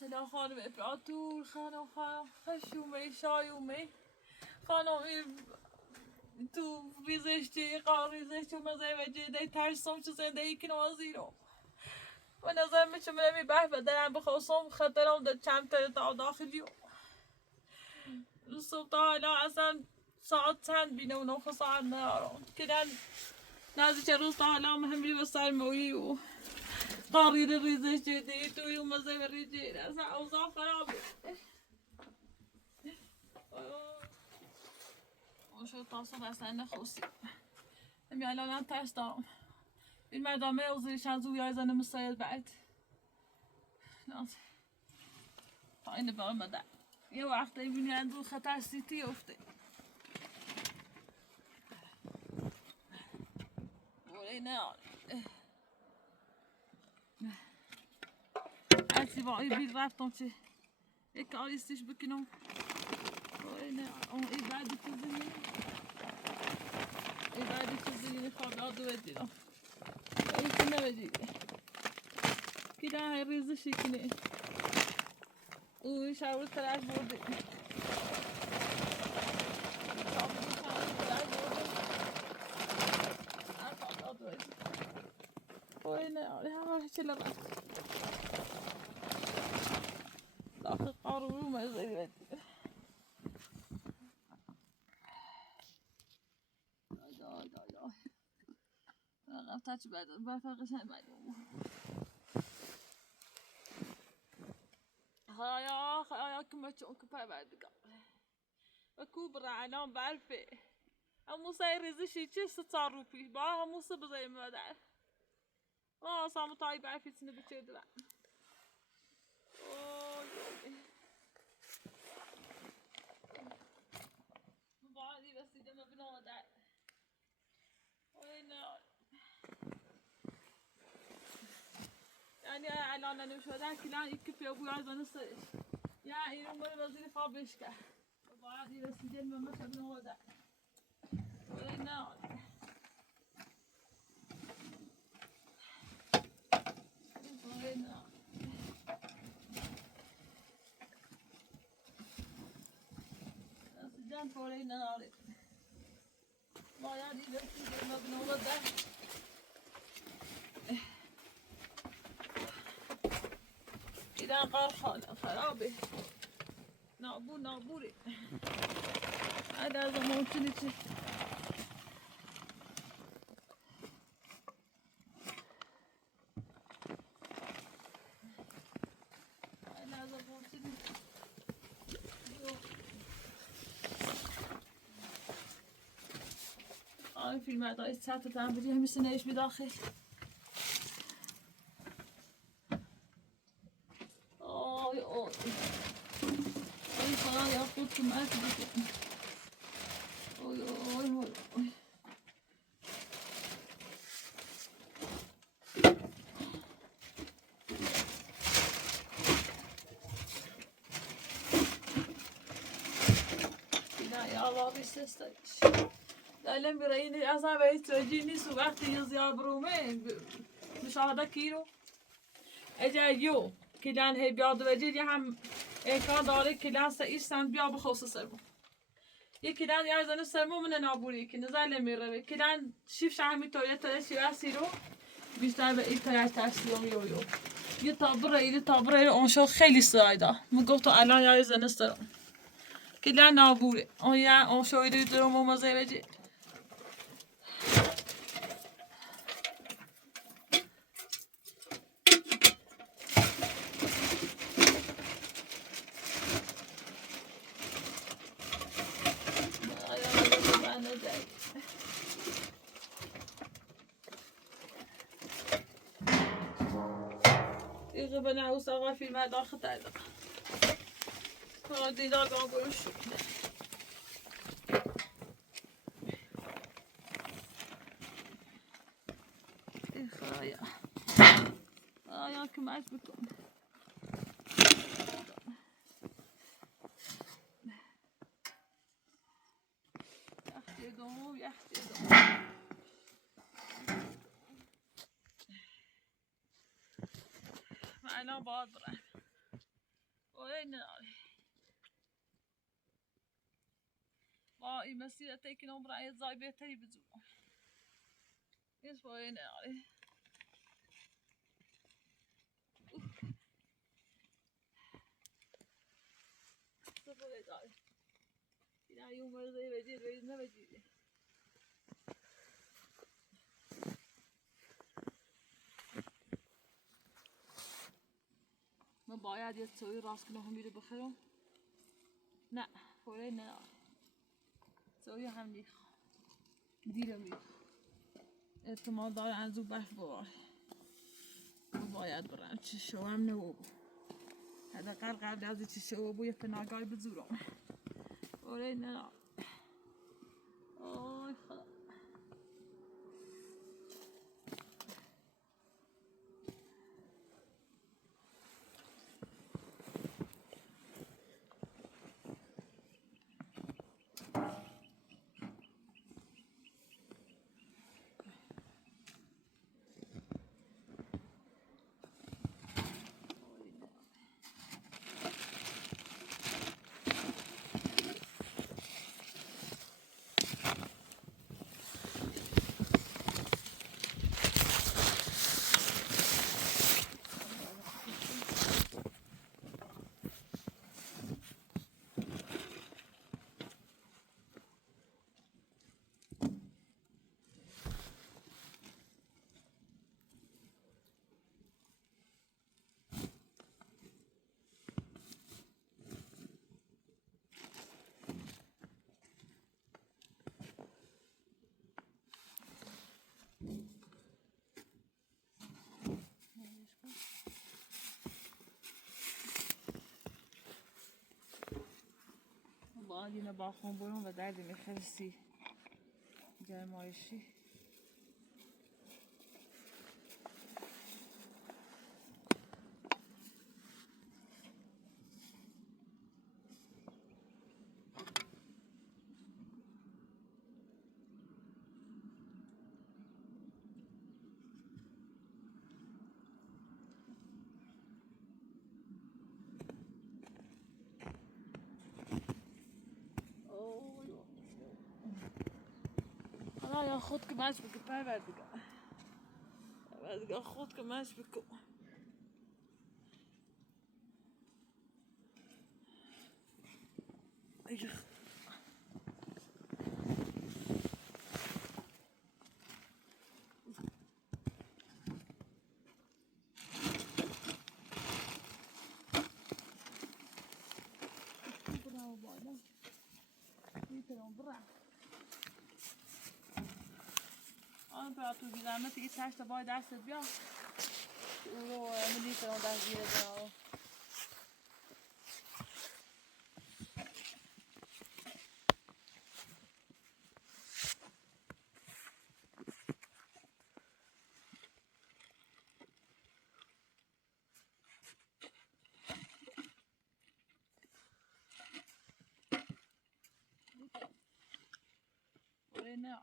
سلام خانم امپراتور، خانم خشومه شایومه، خانم تو ریزشتی قار ریزشتی مزایوجه دی ترسم چه زندگی کنم از ایران و نظر میشه منمی به بدنم بخواستم خطرم در چند تا داخلی صبح تا حالا اصلا ساعت چند بینه و نخو ساعت ندارم که نزدیک روز تا حالا مهمی و سرمایی و قاری ریزش جدی توی و مزه ریجی اصلا اوضاع خرابه شد تا صبح اصلا نخوستیم همی الان ترس دارم این مردمه اوزیش از اوی آیزانه مسایل بعد تا اینه برمده یه وقتی بینی اندو خطر سیتی افته بوله نه هرچی با ای بیل رفتم چه یک آلیستیش بکنم بوله نه ای بعدی که زمین ای بعدی که زمین خواب آدو بدیدم ای که نبدیده که نه های ریزشی کنه اوی شاور ترش برده بوله نه همه چه لبست داخل قارو مزه بدیده رفتش بعد بفرقش هم بدیم خایا كما تشوف بعد اكو الان برفه همو ساي رزشي چه صاروا فيه با همو صب زي ما دار صامو طاي بعرفي سنه بتشدلا بعدي بس اذا ما بنوضع وين يعني الان انا مش وداك الان يكفي ابوي عايز نصير يا يوم ما بزيد فابشكه بعدي بس اذا ما بنوضع وين سجان فورينا ناري ما يعني بس ما بنوضع إذا قال خرابي نابوري هذا زمان تنتي في المعطى ساعة تعمل هم السنة إيش بداخل أي خلاص ياخدكم معاك أوي لا يا الله بيستستش الان برای اصلا به توجیه نیست و وقتی یه زیاد برومه مشاهده کیرو اجا یو کلان هی بیاد و جدی هم امکان داره کلان سعی سند بیا بخصوص سرمو یه کلان یا زن سرمو من نابوری که نزال میره کلان شیف شهمی توی ترشی واسیرو بیشتر به این طرف ترسیام یو یه تابره اونشو خیلی سایده میگفت تو الان یا زن سرم کلان نابوره اون یا اونشو درمو مزه بجی دیگه به نوست آقا فیلم ها داخل دارد دیدار گام برو شد این خواهیا آیا کمک بکن یختی دوم من الان باید برم با این مسیرتی که نمبر این زای بهتری بزنم. این شوی نه. سفره داره. این یوم مرزی بجید نبجید. من باید یه سوی راست کنم میره بخرم. نه فوری نه. سوی هم نیخ. دیره میخ. احتمال داره از اون بخ بوار. باید برم چی شوام نو. حداقل قبل از چی شو بوی پناهگاه بزورم. فوری نه. آی خدا. باید اینو با خون برون و درد میخرسی جمعایشی حالا یا خود که مش بکن پروردگار خود که مش بکن ایجا برام بالا میتونم برام آن پر تو بیزنه دیگه تشت بای دستت بیا او رو میتونم دست گیره برام نه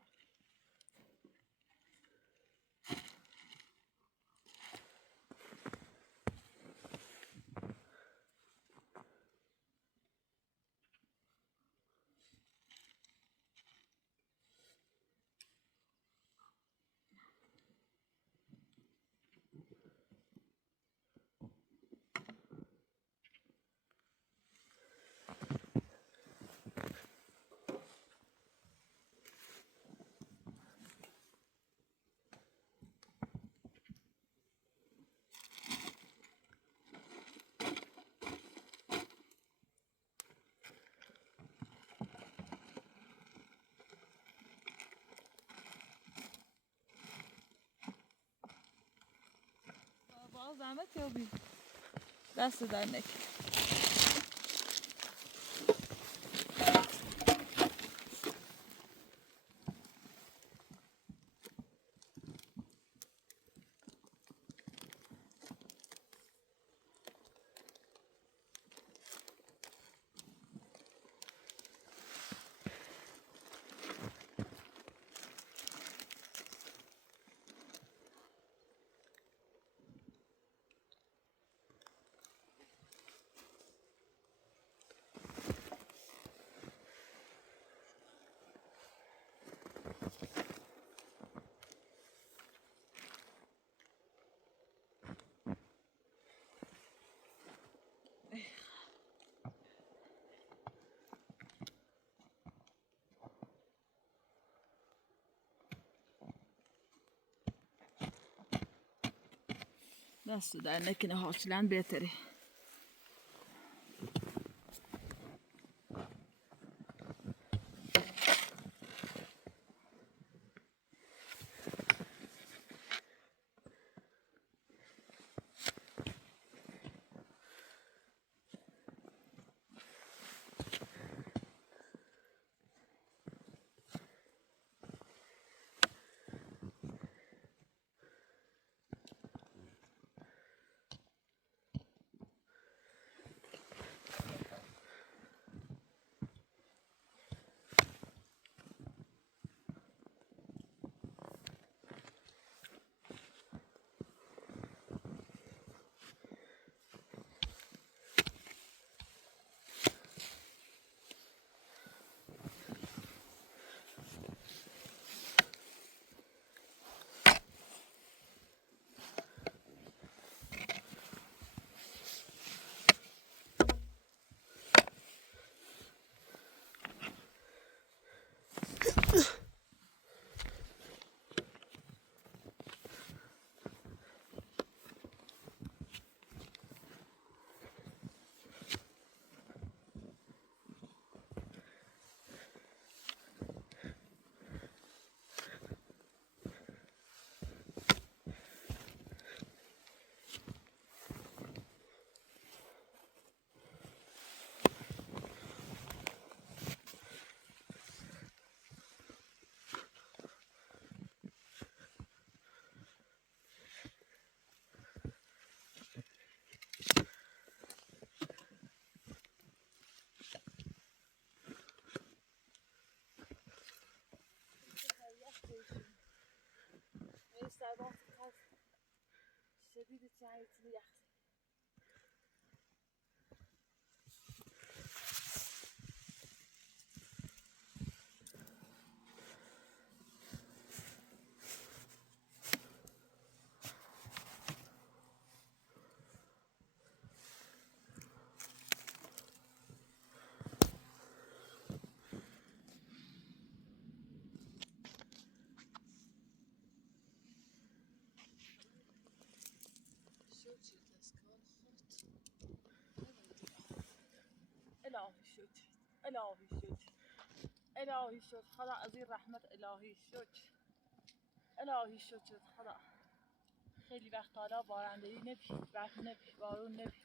باز زحمت یا بی دست در نک دست در نکنه حاصلن بهتره. شدید چایتنی یخ. الهی شکر، الهی شکر، الهی شکر. خدا از این رحمت الهی شکر، الهی شکر. خدا خیلی وقت حالا بارندگی نبی، برف نبی، بارون نبی.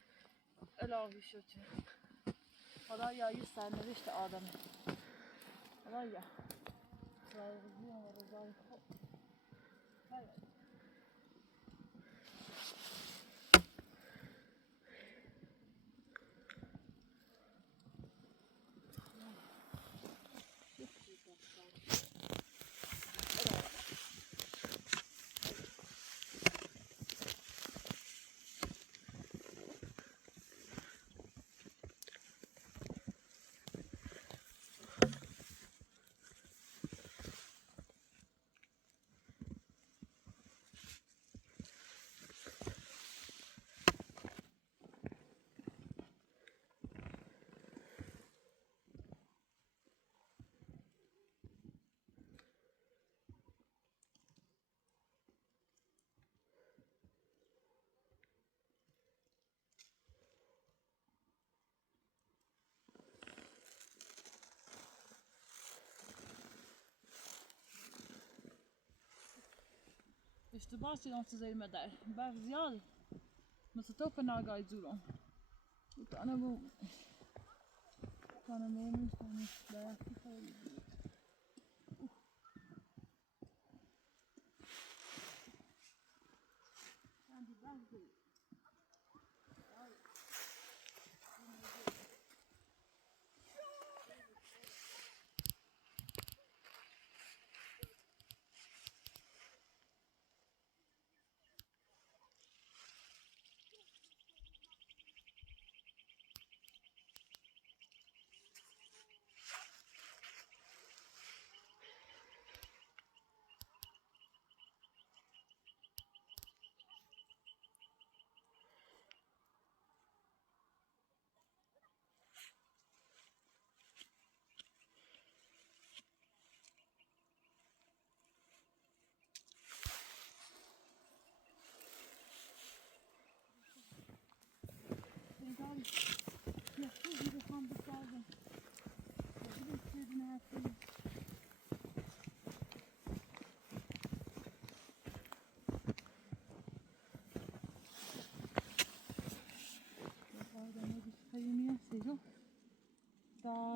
الهی شکر. خدایا این سرنوشت آدمه. خدایا رایگی و رضای خود. اشتباه شدم چیزایی مدر برف زیاده مثل تو پناهگاه زورم کنم میکنم برفی خیلی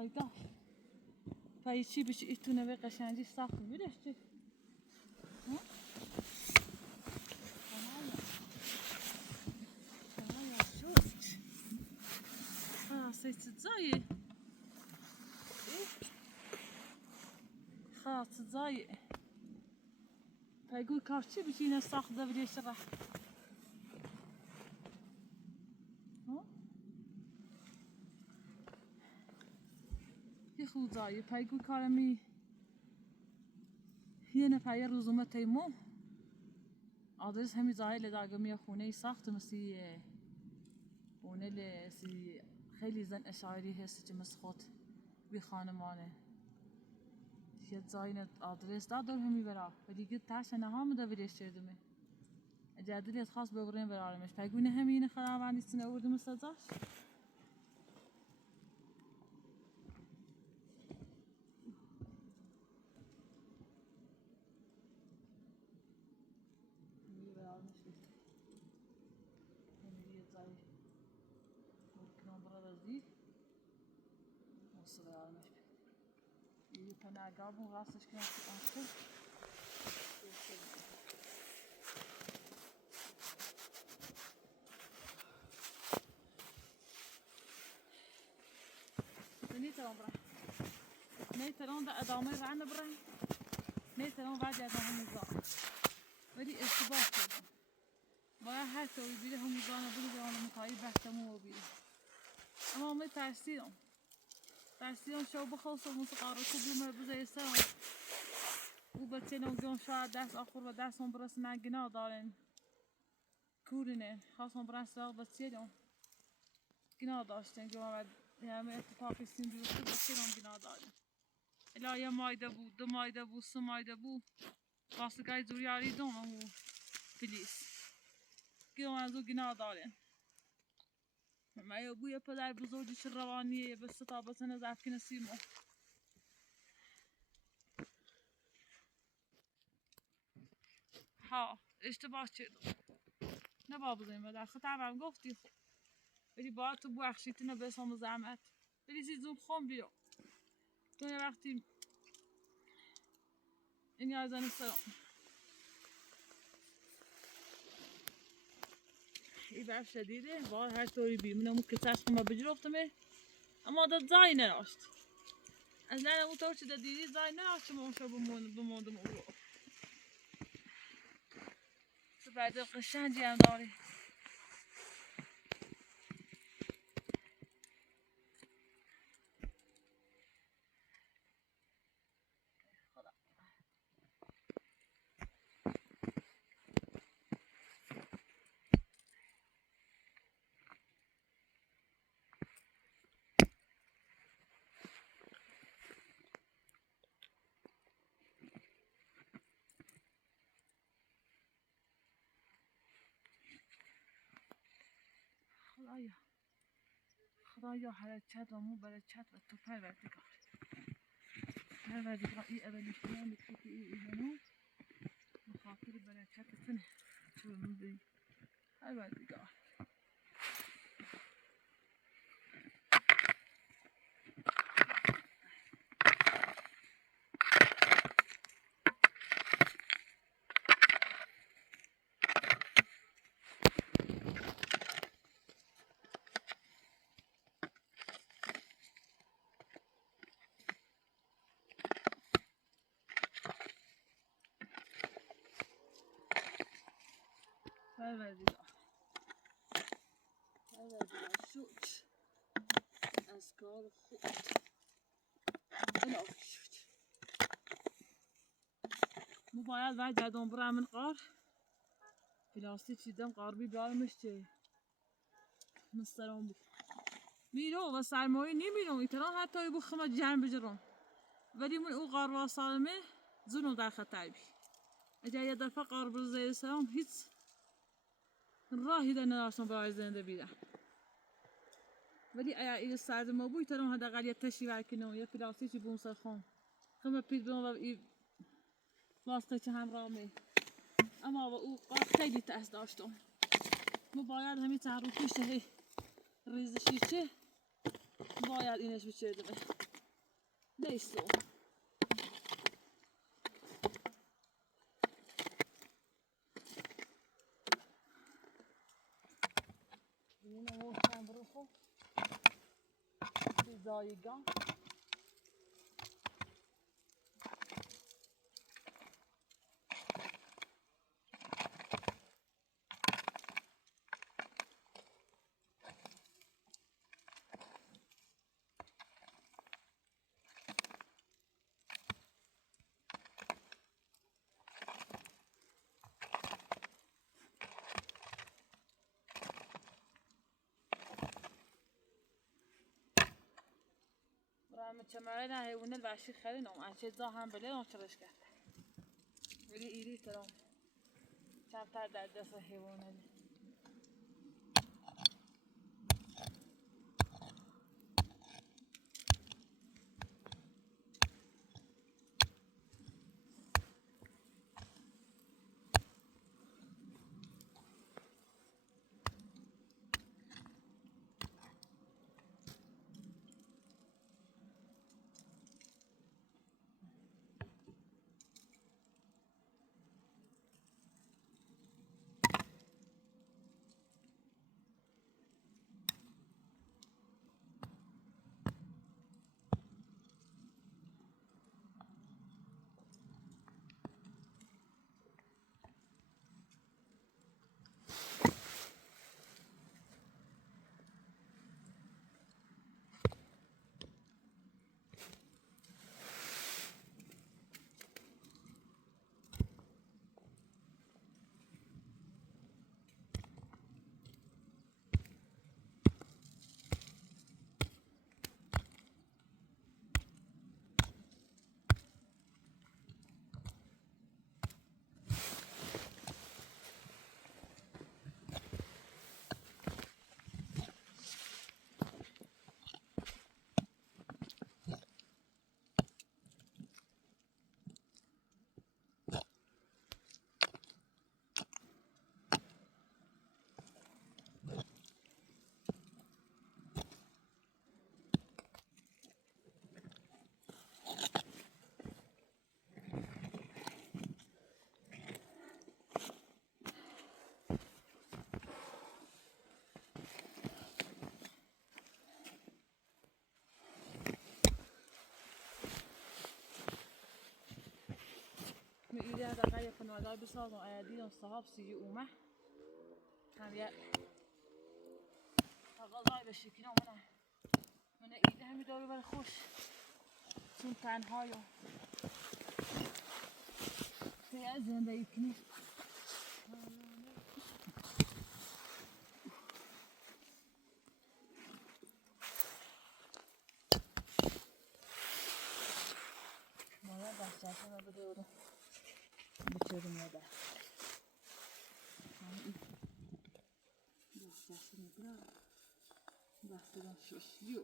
پایدار پای چی بشه ایتونه به قشنگی ساخت بیرش چی خلاص زای خلاص زای پایگوی کار چی بشه اینه ساخت بیرش را یه خود زای پایگوی کارمی یه نفر روزومه تیمو آدرس همی زای لداگمی خونه ساخت مسی خونه لسی خیلی زن اشعاری هست که مسخوت بی خانمانه یه زاین آدرس دادر همی برا و دیگه تاش نها مده ویدیش کردمه جدیدت خاص ببریم برارمش پگونه همین خرابندی سنه بردم سازاش Gabon راستش کنم که نیتران برای نیتران در ادامه رانه برای نیتران بعد ادامه میزان ولی اشتباه کردم باید هر طوری بیره هم میزانه بودی به آن متایی بحتمو بیره اما می ترسیدم شو بخواست و متقارب کبلومه بزای سرم او بچه نوگم شاید دست آخر و دست هم برس نگنا دارن کورینه خواستم برن سراغ بچه دم گنا داشتن که ما همه اتفاقی سیم بیفته بچه دم گنا دارن الا یه مایده بود دو مایده بود سه مایده بود واسه زوریاری دم و پلیس گنا از او گنا دارن ما بوی پدر بزرگش روانیه به ستا بسن زفکی نسیمو ها اشتباه کردم نه بابا زنیم در خطابم گفتی خب ولی باید تو بخشیتی نه بسام زحمت ولی زیزون خون بیرو تو یه وقتی این یازن سرم این برف شدیده باید هر طوری بیمونم که چشم ما بجرفتمه اما داد زای نراشت از نه اون طور چه دیدی زای نراشت ما اون شب بموندم او رو تو بعد قشنگی هم داری خدایا حرکت و مو برکت و تو پروردگار ای اولی کنم بکشی ای ایمانو بخاطر برکت تنه چون بی پروردگار پروردگار شد از کار خود الهی شد مو باید وقت جدام برم من قار پلاستی چیدم قار بی برمش چه مسترام بی میرو و سرمایه نمیرم ایتران حتی بخمه جمع بجرم ولی من او قار واسالمه زنو در خطر بی اگر یه دفعه قار برزه سرم هیچ راهی در نداشتم برای زنده بیدم ولی اگر این سرد ما بود ترم حداقل یه تشی ورکنم یه پلاستیکی بوم سر خون خم پید بوم و این واسطه همراه می اما با او قار خیلی تأس داشتم ما باید همین تعرفیش ریزشی چه باید اینش بچردمه نیست اینو محکم برو خب زایگان برای چمره نه حیوانات وحشی خیلی نام انچه زا هم بله ناچرش کرد ولی ایری ترام چندتر در دست حیوانات میگه دقیقا یه فنوادار بسازم ایادی و صحاب سیجی اومه هم یه غذای بشکن من ایده همی داری برای خوش چون تنهای و خیلی زندگی کنی مالا دستشون رو بده بودم بچه مادر دستشون رو بده دستشون شوشیو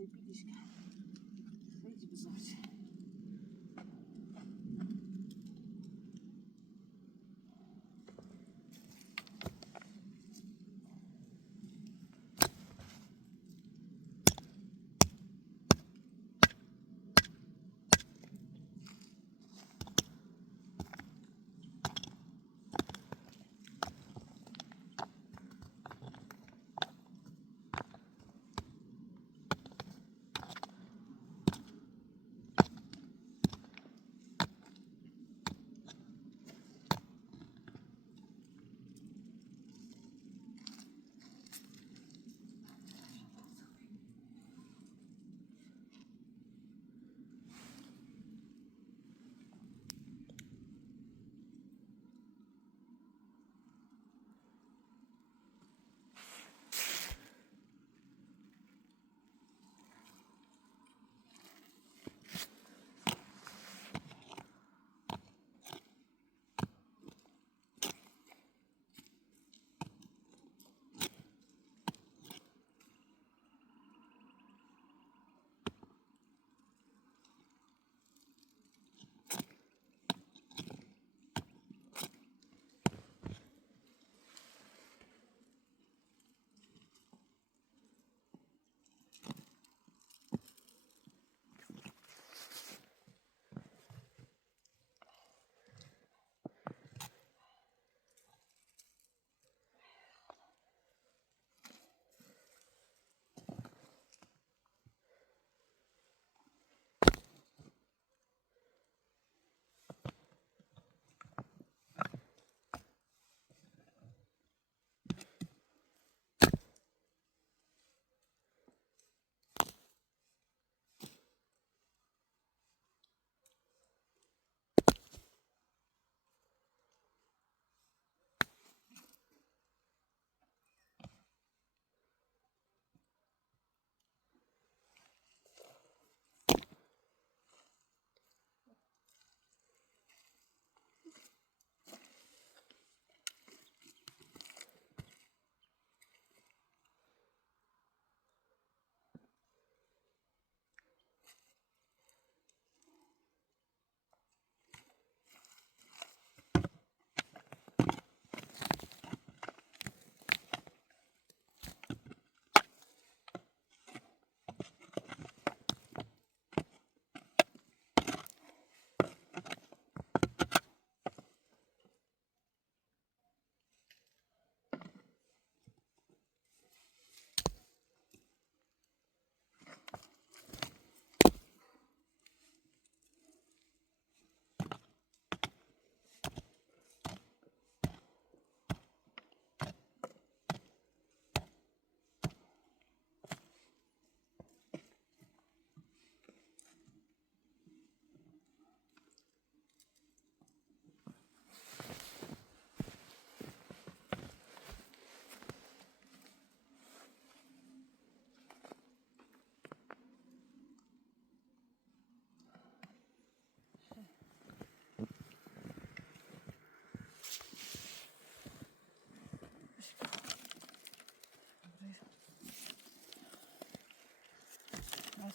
دسته بیدیش کرد خیلی بزرچه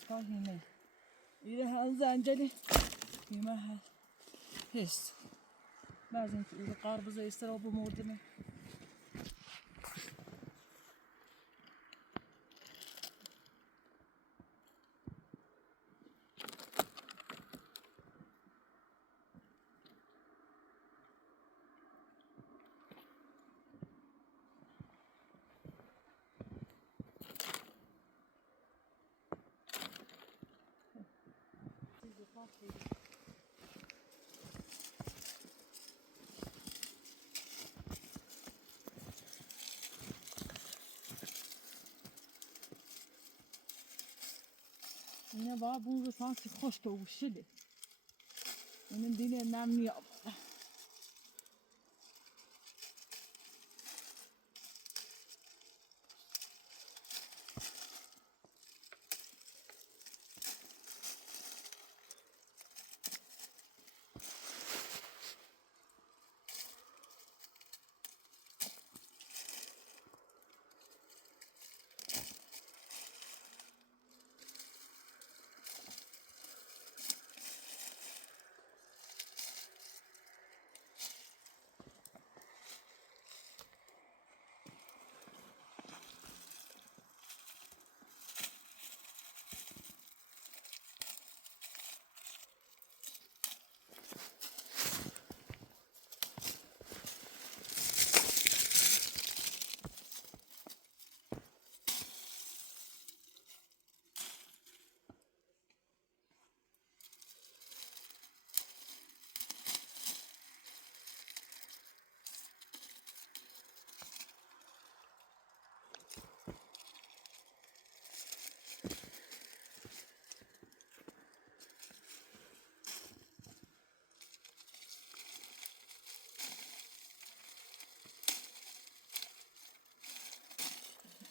başka yine. İyi her zenceli. Yine his. Bazen ki karpuza istirahat mordine. Yine var bunu sanki hoş da uşili. Onun dine nemli yap.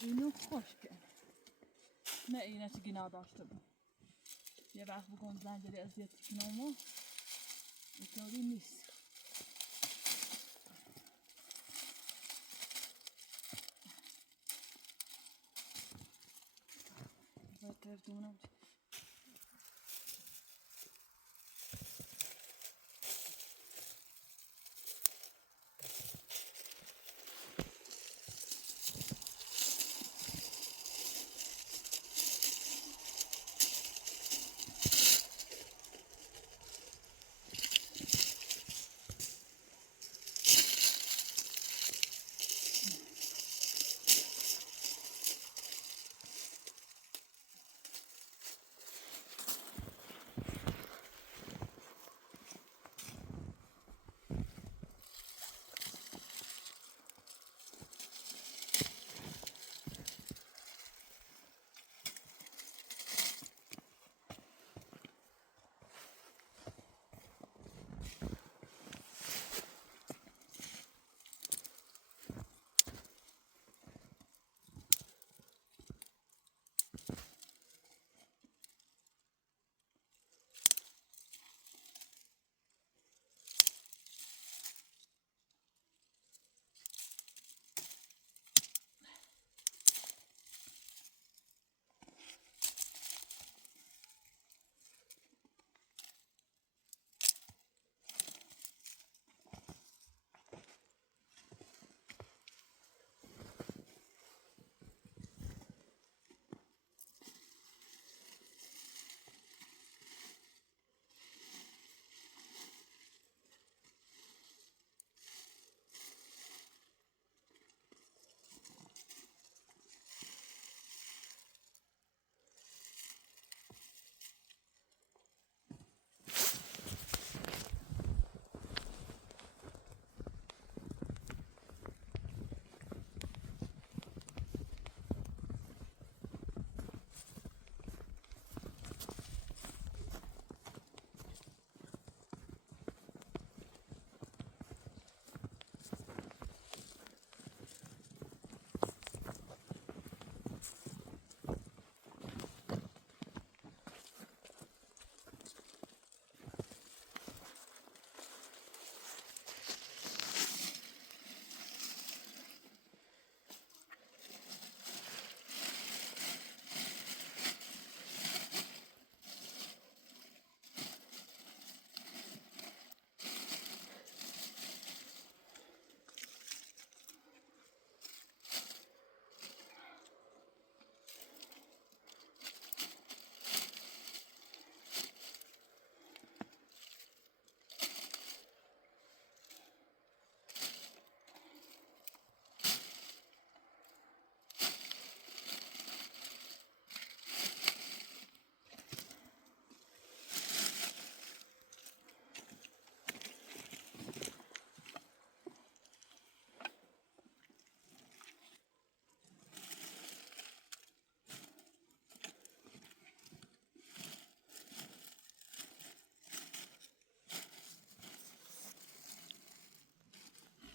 اینو خوش کرد. نه اینه چی گناه داشته بود. یه وقت بکن زنجیری اذیت کنم و اینطوری نیست. باید تردونم.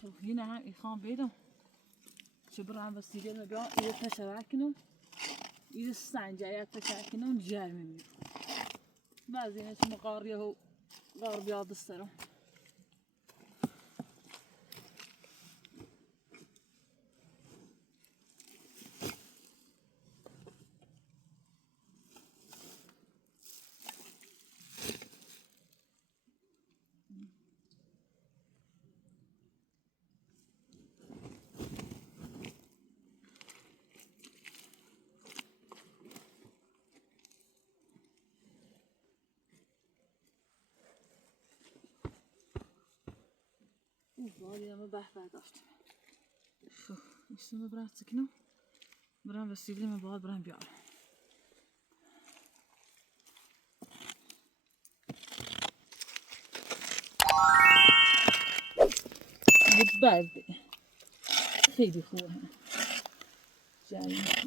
شوف هنا هم يخان بيدم شبران بس يجي لنا بيا إذا تشاركنا إذا استعنجايات تشاركنا نجار مني بعضين اسمه قاريه هو قار بياض السرا والله ما بحفظ أفتح شوف اسمه برات سكنه بران بس يجي من بعض بران بيعرف بالبرد خيدي خوها جاي